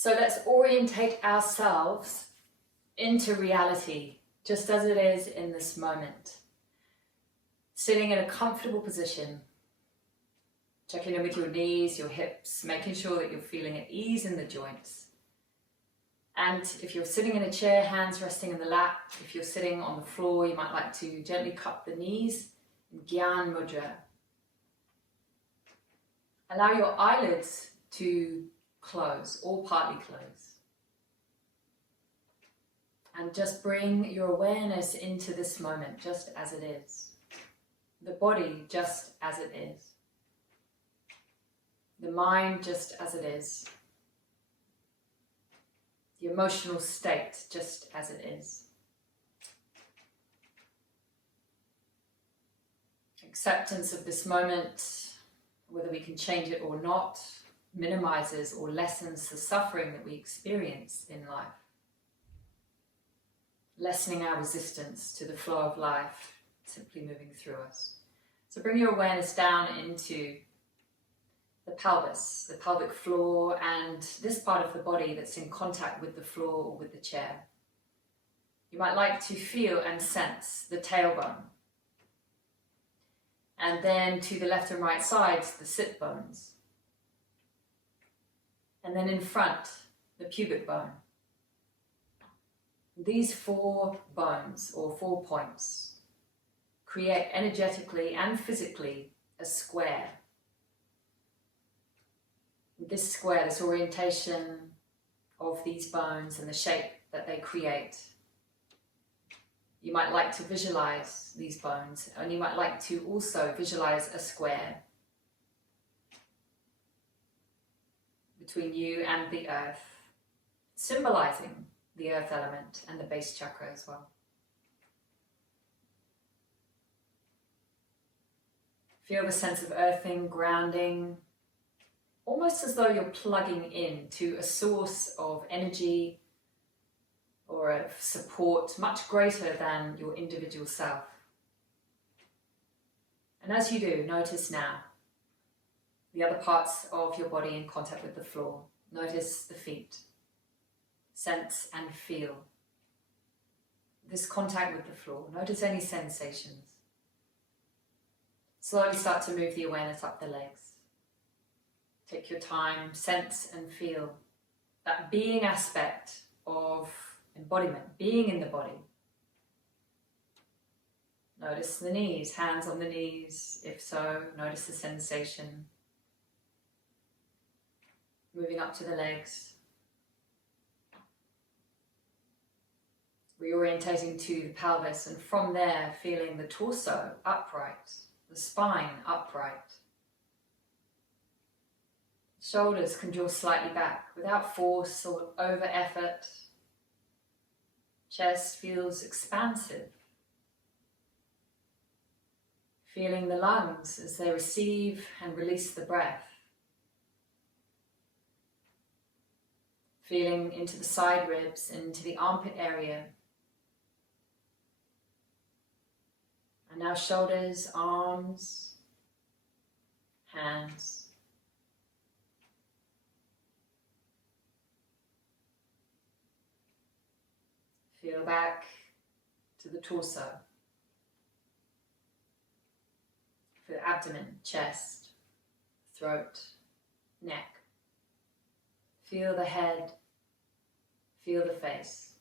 So let's orientate ourselves into reality, just as it is in this moment. Sitting in a comfortable position, checking in with your knees, your hips, making sure that you're feeling at ease in the joints. And if you're sitting in a chair, hands resting in the lap. If you're sitting on the floor, you might like to gently cup the knees in Gyan Mudra. Allow your eyelids to close or partly close. And just bring your awareness into this moment just as it is. The body just as it is. The mind just as it is. The emotional state just as it is. Acceptance of this moment, whether we can change it or not, minimizes or lessens the suffering that we experience in life. Lessening our resistance to the flow of life, simply moving through us. So bring your awareness down into the pelvis, the pelvic floor, and this part of the body that's in contact with the floor or with the chair. You might like to feel and sense the tailbone. And then to the left and right sides, the sit bones. And then in front, the pubic bone. These 4 bones, or 4 points, create energetically and physically a square. This square, this orientation of these bones and the shape that they create. You might like to visualize these bones, and you might like to also visualize a square between you and the earth, symbolizing the earth element and the base chakra as well. Feel the sense of earthing, grounding, almost as though you're plugging in to a source of energy or of support much greater than your individual self. And as you do, notice now the other parts of your body in contact with the floor. Notice the feet. Sense and feel this contact with the floor. Notice any sensations. Slowly start to move the awareness up the legs. Take your time, sense and feel that being aspect of embodiment, being in the body. Notice the knees, hands on the knees. If so, notice the sensation. Moving up to the legs. Reorientating to the pelvis, and from there feeling the torso upright, the spine upright. Shoulders can draw slightly back without force or over effort. Chest feels expansive. Feeling the lungs as they receive and release the breath. Feeling into the side ribs, into the armpit area. And now shoulders, arms, hands. Feel back to the torso. Feel abdomen, chest, throat, neck. Feel the head, feel the face.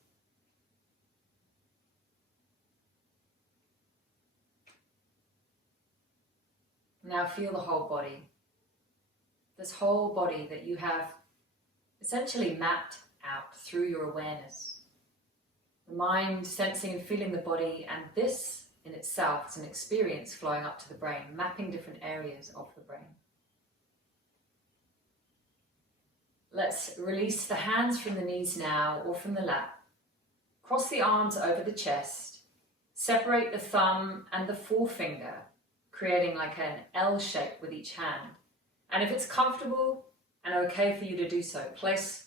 Now feel the whole body. This whole body that you have essentially mapped out through your awareness. The mind sensing and feeling the body, and this in itself is an experience flowing up to the brain, mapping different areas of the brain. Let's release the hands from the knees now or from the lap. Cross the arms over the chest. Separate the thumb and the forefinger, creating like an L shape with each hand. And if it's comfortable and okay for you to do so, place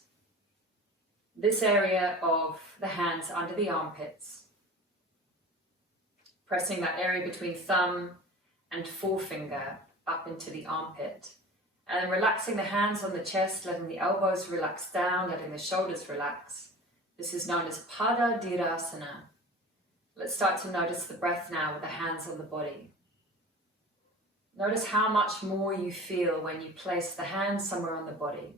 this area of the hands under the armpits, pressing that area between thumb and forefinger up into the armpit. And then relaxing the hands on the chest, letting the elbows relax down, letting the shoulders relax. This is known as Pada Dirasana. Let's start to notice the breath now with the hands on the body. Notice how much more you feel when you place the hands somewhere on the body.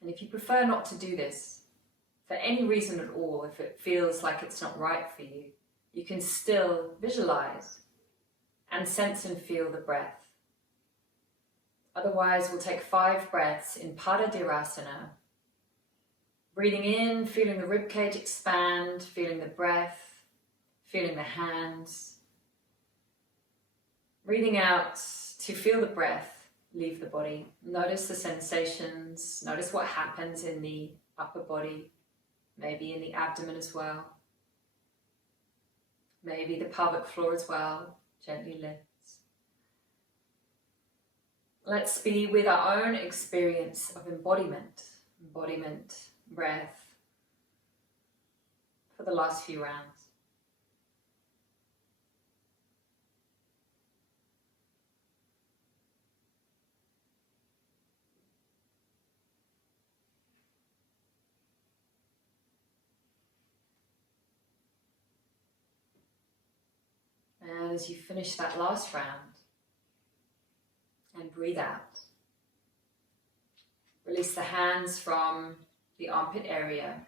And if you prefer not to do this, for any reason at all, if it feels like it's not right for you, you can still visualize and sense and feel the breath. Otherwise, we'll take 5 breaths in Pada Dirasana. Breathing in, feeling the ribcage expand, feeling the breath, feeling the hands. Breathing out to feel the breath leave the body. Notice the sensations, notice what happens in the upper body, maybe in the abdomen as well. Maybe the pelvic floor as well, gently lifts. Let's be with our own experience of embodiment, breath, for the last few rounds. And as you finish that last round and breathe out, release the hands from the armpit area.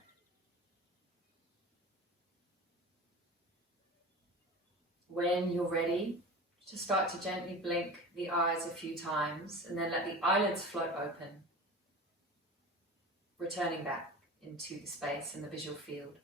When you're ready, just start to gently blink the eyes a few times and then let the eyelids float open, returning back into the space and the visual field.